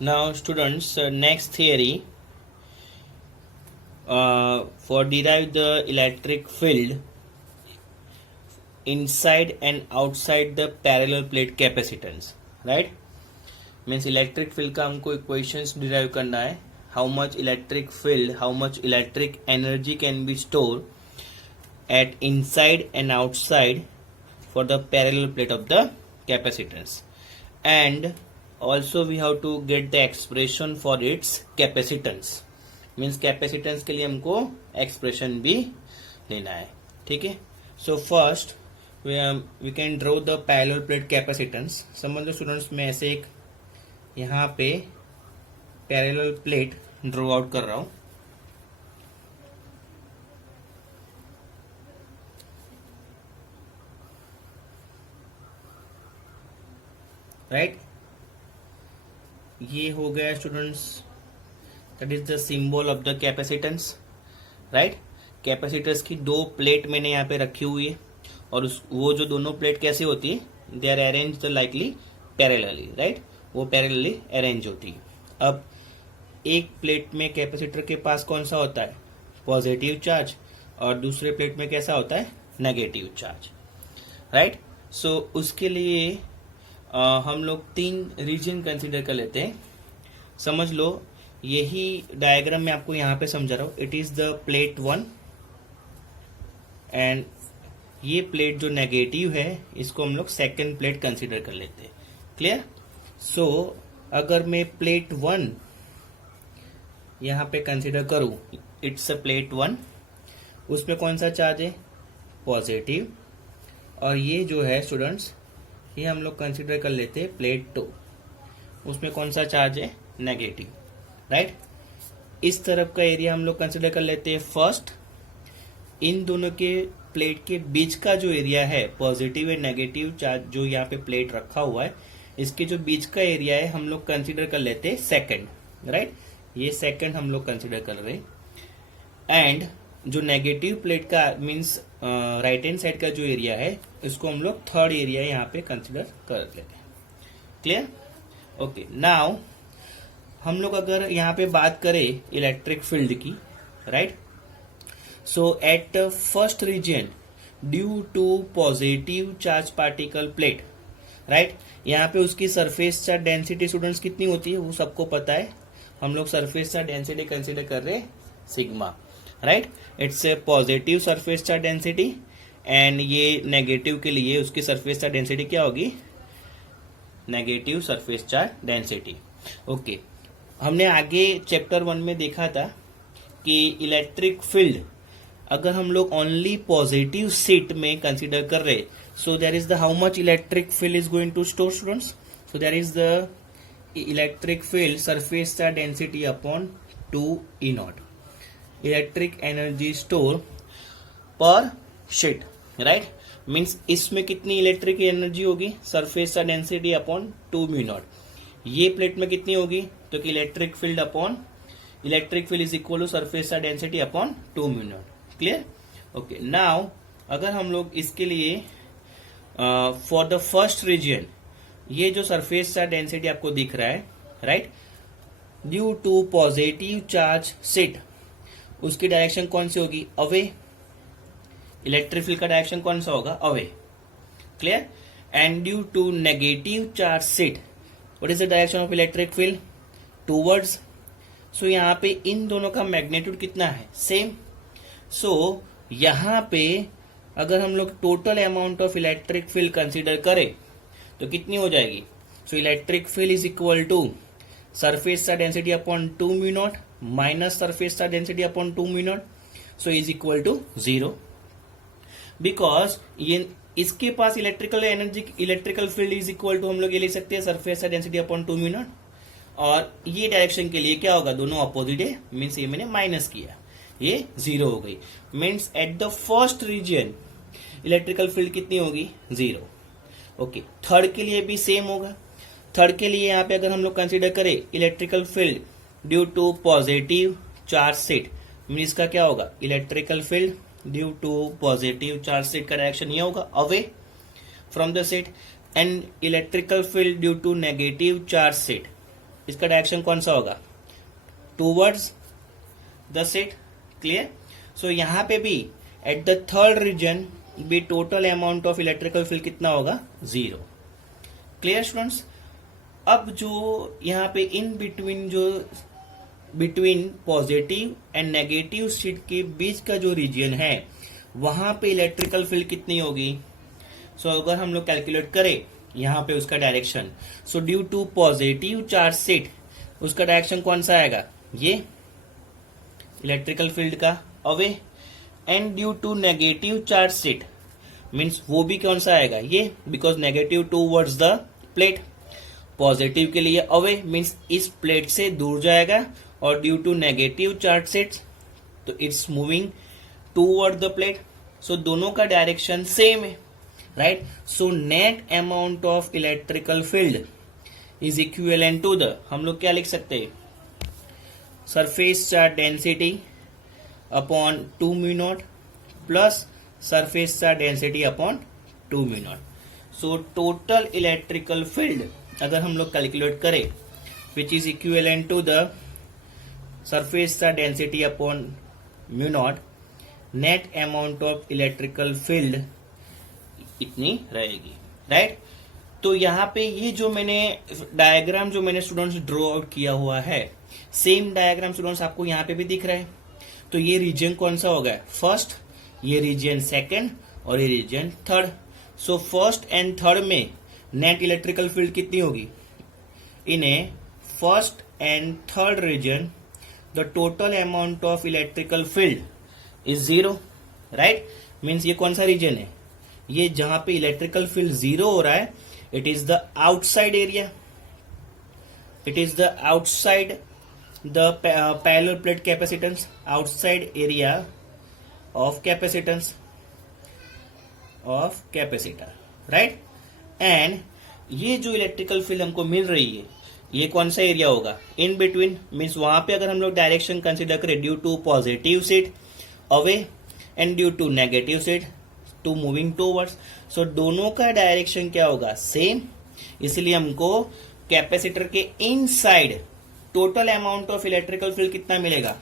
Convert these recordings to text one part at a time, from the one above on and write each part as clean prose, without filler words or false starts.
Now, students, next theory for derive the electric field inside and outside the parallel plate capacitance, right? Means electric field का हमको equations derive करना है. How much electric field, how much electric energy can be stored at inside and outside for the parallel plate of the capacitance, and also we have to get the expression for its capacitance. Means capacitance के लिए हमको expression भी लेना है. ठीक है. So first we can draw the parallel plate capacitance. समझ लो स्टूडेंट्स, मैं ऐसे एक यहाँ पे पैरेलल प्लेट ड्रॉ आउट कर रहा हूं. राइट. ये हो गया students, that is the symbol of the capacitance. Right. Capacitors की दो प्लेट मैंने यहाँ पे रखी हुई है, और वो जो दोनों प्लेट कैसे होती है, they are arrange the likely parallelly. Right. वो पैरेलली अरेंज होती है. अब एक प्लेट में कैपेसिटर के पास कौन सा होता है, पॉजिटिव चार्ज, और दूसरे प्लेट में कैसा होता है, नेगेटिव चार्ज. राइट. सो उसके लिए हम लोग तीन रीजन कंसीडर कर लेते हैं. समझ लो, यही डायग्राम मैं आपको यहाँ पे समझा रहा हूँ. It is the plate 1 and ये प्लेट जो नेगेटिव है इसको हम लोग सेकेंड प्लेट कंसीडर कर लेते हैं. क्लियर. सो अगर मैं प्लेट 1 यहाँ पे कंसीडर करूँ, इट्स अ प्लेट 1, उसमें कौन सा चार्ज है, पॉजिटिव. और ये जो है स्टूडेंट्स, ये हम लोग कंसीडर कर लेते हैं प्लेट 2, उसमें कौन सा चार्ज है, नेगेटिव. राइट. इस तरफ का एरिया हम लोग कंसीडर कर लेते हैं फर्स्ट. इन दोनों के प्लेट के बीच का जो एरिया है, पॉजिटिव एंड नेगेटिव चार्ज जो यहाँ पे प्लेट रखा हुआ है, इसके जो बीच का एरिया है हम लोग कंसीडर कर लेते हैं सेकंड. राइट. ये सेकंड हम लोग कंसीडर कर रहे हैं. एंड जो नेगेटिव प्लेट का मीन्स राइट हैंड साइड का जो एरिया है, इसको हम लोग थर्ड एरिया यहाँ पे कंसीडर कर लेते हैं. क्लियर. ओके. नाउ हम लोग अगर यहाँ पे बात करें इलेक्ट्रिक फील्ड की, right. So at first region due to positive charge particle plate, right. यहाँ पे उसकी सरफेस चार्ज डेंसिटी स्टूडेंट्स कितनी होती है वो सबको पता है. हम लोग सरफेस चार्ज डेंसिटी कंसीडर कर रहे हैं sigma. Right. It's a positive surface charge density, and ये नेगेटिव के लिए उसकी सरफेस चार्ज डेंसिटी क्या होगी, negative surface charge density. Okay. हमने आगे चैप्टर 1 में देखा था कि इलेक्ट्रिक फील्ड अगर हम लोग ओनली पॉजिटिव सेट में कंसीडर कर रहे, so there is the how much electric field is going to store students. So there is the electric field surface charge density upon 2E0, electric energy store पर sheet. Right. Means इसमें कितनी electric energy होगी, surface charge density upon 2μ0. ये plate में कितनी होगी, तो कि electric field upon electric field is equal to surface charge density upon 2μ0. Clear. Okay. Now अगर हम लोग इसके लिए फॉर द फर्स्ट रीजन, ये जो सरफेस चार्ज डेंसिटी आपको दिख रहा है, right, due to positive charge set, उसकी डायरेक्शन कौन सी होगी, अवे. इलेक्ट्रिक फील्ड का डायरेक्शन कौन सा होगा, away. Clear. And due to negative charge set, what is the direction of electric field, towards. So यहाँ पे इन दोनों का मैग्नीट्यूड कितना है, सेम. सो यहाँ पे अगर हम लोग total amount of electric field consider करें तो कितनी हो जाएगी. So electric field is equal to surface charge density upon 2μ0 minus surface charge density upon 2μ0, so is equal to 0. Because ये इसके पास electrical energy, electrical field is equal to हम लोग ये लिख सकते हैं सरफेस चार्ज डेंसिटी अपॉन 2μ0, और ये डायरेक्शन के लिए क्या होगा, दोनों अपोजिट है. मीन्स ये मैंने माइनस किया, ये 0 हो गई. Means at the first region electrical field कितनी होगी, 0. ओके. थर्ड के लिए भी सेम होगा. थर्ड के लिए यहाँ पे अगर हम लोग कंसीडर करें electrical field due to positive charge set, mean इसका क्या होगा, electrical field due to positive charge set का डायरेक्शन ये होगा, away from the set. And electrical field due to negative charge set, इसका डायरेक्शन कौन सा होगा, towards the set. Clear. So यहां पे भी एट द थर्ड रीजन भी total amount of electrical field कितना होगा, 0। Clear students. अब जो यहाँ पे इन बिटवीन जो between positive and negative seat के बीच का जो रीजन है वहां पे इलेक्ट्रिकल फील्ड कितनी होगी। सो अगर हम लोग कैलकुलेट करें यहाँ पे उसका direction, so due to positive charge seat उसका डायरेक्शन कौन सा आएगा, ये इलेक्ट्रिकल फील्ड का away, and due to negative charge seat means वो भी कौन सा आएगा, ये, because negative towards the plate. Positive के लिए अवे मीन्स इस प्लेट से दूर जाएगा, और due to negative charge sets तो it's moving toward the plate. So दोनों का डायरेक्शन सेम है, right. So net amount of electrical field is equivalent to the, हम लोग क्या लिख सकते हैं, surface charge density upon 2 mu naught plus surface charge density upon 2 mu naught. So total electrical field अगर हम लोग कैलकुलेट करें which is equivalent to the surface charge density upon mu not, net amount of electrical field इतनी रहेगी, right. तो यहाँ पे ये जो मैंने डायग्राम जो मैंने स्टूडेंट्स ड्रॉ आउट किया हुआ है, सेम डायग्राम स्टूडेंट्स आपको यहाँ पे भी दिख रहा है। तो ये रीजन कौन सा होगा, फर्स्ट, ये रीजन सेकंड और ये region third. So first and third में नेट इलेक्ट्रिकल फील्ड कितनी होगी, in a first and third region the total amount of electrical field is 0, right. Means ये कौन सा रीजन है, ये जहां पे इलेक्ट्रिकल फील्ड 0 हो रहा है, it is the outside area, it is the outside the parallel plate capacitance, outside area of capacitance of capacitor, right. And ये जो इलेक्ट्रिकल फील्ड हमको मिल रही है ये कौन सा एरिया होगा, इन बिटवीन, मीन्स वहां पे अगर हम लोग डायरेक्शन कंसिडर करें due to positive sheet away and due to negative sheet to moving towards, so दोनों का डायरेक्शन क्या होगा, सेम। इसलिए हमको कैपेसिटर के inside total amount of electrical field कितना मिलेगा,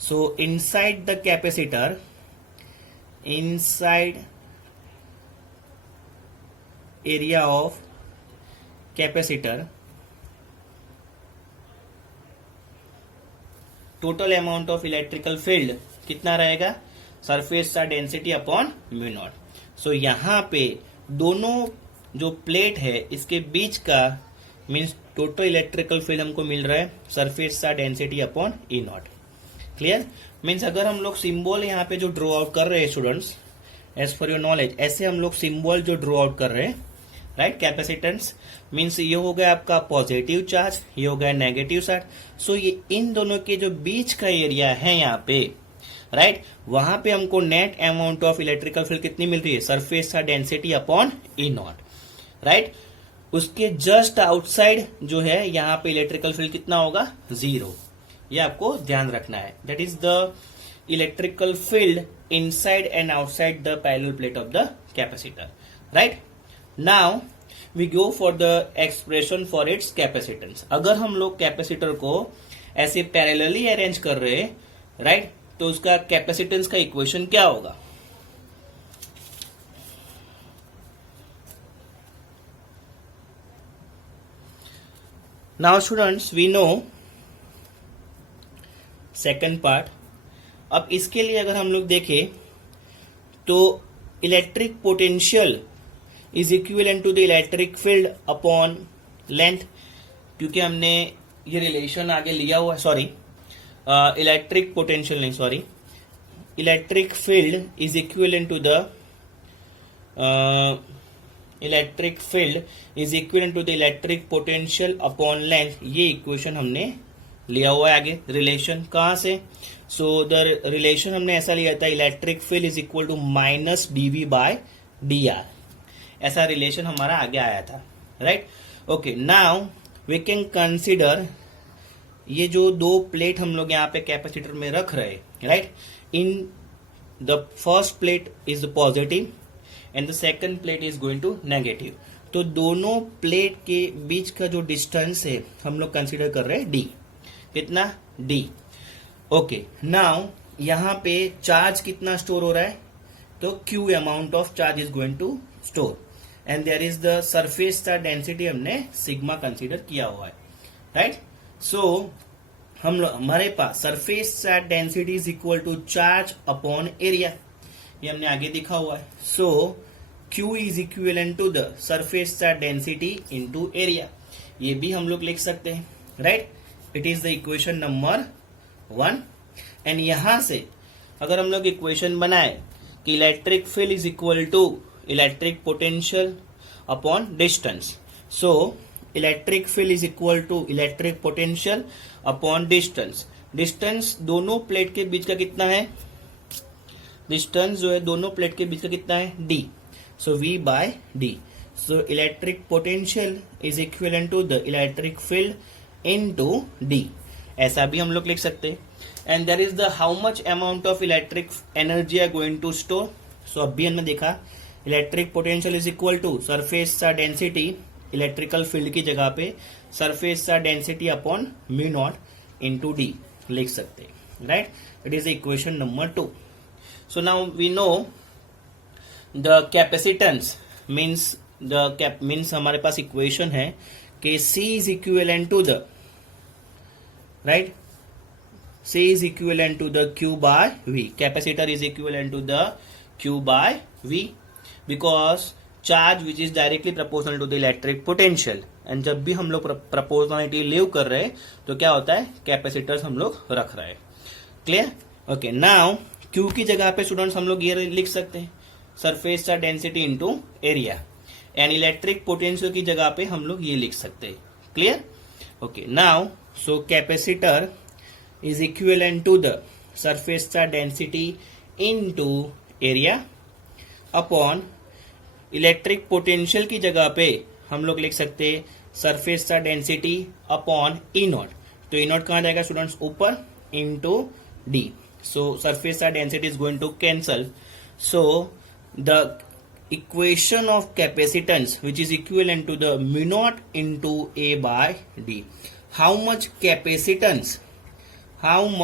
so inside the capacitor, inside area of capacitor total amount of electrical field कितना रहेगा, surface charge density upon mu naught. So यहां पे दोनों जो प्लेट है इसके बीच का मीन्स टोटल इलेक्ट्रिकल फील्ड हमको मिल रहा है surface charge density upon E not. Clear. Means अगर हम लोग सिंबल यहाँ पे जो ड्रॉ आउट कर रहे हैं students, as for your knowledge, ऐसे हम लोग सिंबल जो ड्रॉ आउट कर रहे हैं, राइट, कैपेसिटेंस मीन्स ये हो गया आपका पॉजिटिव चार्ज, ये हो गया नेगेटिव चार्ज। सो ये इन दोनों के जो बीच का एरिया है यहाँ पे, राइट, वहां पे हमको net amount of electrical field कितनी मिल रही है, surface charge density upon E not, right. उसके जस्ट आउटसाइड जो है यहाँ पे इलेक्ट्रिकल फील्ड कितना होगा, 0। ये आपको ध्यान रखना है, that is the electrical field inside and outside the parallel plate of the capacitor, right. Now we go for the expression for its capacitance. अगर हम लोग कैपेसिटर को ऐसे पैरेलली अरेंज कर रहे हैं, राइट, तो उसका कैपेसिटेंस का इक्वेशन क्या होगा, now students we know second part. अब इसके लिए अगर हम लोग देखें तो electric potential is equivalent to the electric field upon length, क्योंकि हमने ये रिलेशन आगे लिया हुआ है, सॉरी इलेक्ट्रिक पोटेंशियल नहीं, sorry electric field is equivalent to the electric field is equivalent to the electric potential upon length, ये equation हमने लिया हुआ है आगे। रिलेशन कहां से, सो द रिलेशन हमने ऐसा लिया था, electric field is equal to minus dv by dr, ऐसा रिलेशन हमारा आगे आया था, right. Okay, now we can consider ये जो दो प्लेट हम लोग यहाँ पे कैपेसिटर में रख रहे हैं, right, in the first plate is positive and the second plate is going to negative. तो दोनों प्लेट के बीच का जो डिस्टेंस है हम लोग कंसीडर कर रहे हैं डी। कितना? डी। ओके, नाउ यहां पे चार्ज कितना स्टोर हो रहा है? तो Q amount of charge is going to store and there is the surface charge density हमने सिग्मा कंसीडर किया हुआ है, राइट। सो हमारे पास surface charge density is equal to charge upon area, ये हमने आगे दिखा हुआ है। So Q is equivalent to the surface charge density into area, ये भी हम लोग लिख सकते हैं, right. It is the equation number 1। And यहां से अगर हम लोग इक्वेशन बनाए कि electric field is equal to electric potential upon distance, so electric field is equal to electric potential upon distance. Distance दोनों प्लेट के बीच का कितना है? डिस्टेंस जो है दोनों प्लेट के बीच का कितना है? d। So v by d। So electric potential is equivalent to the electric field into d, ऐसा भी हम लोग लिख सकते हैं। And there is the how much amount of electric energy are going to store. So अभी हमने देखा electric potential is equal to surface charge density, electrical field की जगह पे surface charge density upon mu naught into D लिख सकते हैं, right. It is equation number 2। So now we know the capacitance means हमारे पास इक्वेशन है कि C is equivalent to the, right, C is equivalent to the Q by V, capacitor is equivalent to the Q by V because charge which is directly proportional to the electric potential। And जब भी हम लोग proportionality leave कर रहे हैं तो क्या होता है? कैपेसिटर्स हम लोग रख रहे हैं। क्लियर? ओके, नाउ Q की जगह पे स्टूडेंट्स हम लोग ये लिख सकते हैं surface charge density into area, and electric potential की जगह पे हम लोग ये लिख सकते हैं। Clear? Okay, now so capacitor is equivalent to the surface charge density into area upon electric potential की जगह पे हम लोग लिख सकते हैं surface charge density upon E naught. तो ई नॉट कहां जाएगा स्टूडेंट्स? ऊपर, into D. So surface charge density is going to cancel. So the equation of capacitance which is equivalent to the mu naught into A by D. How much capacitance? How much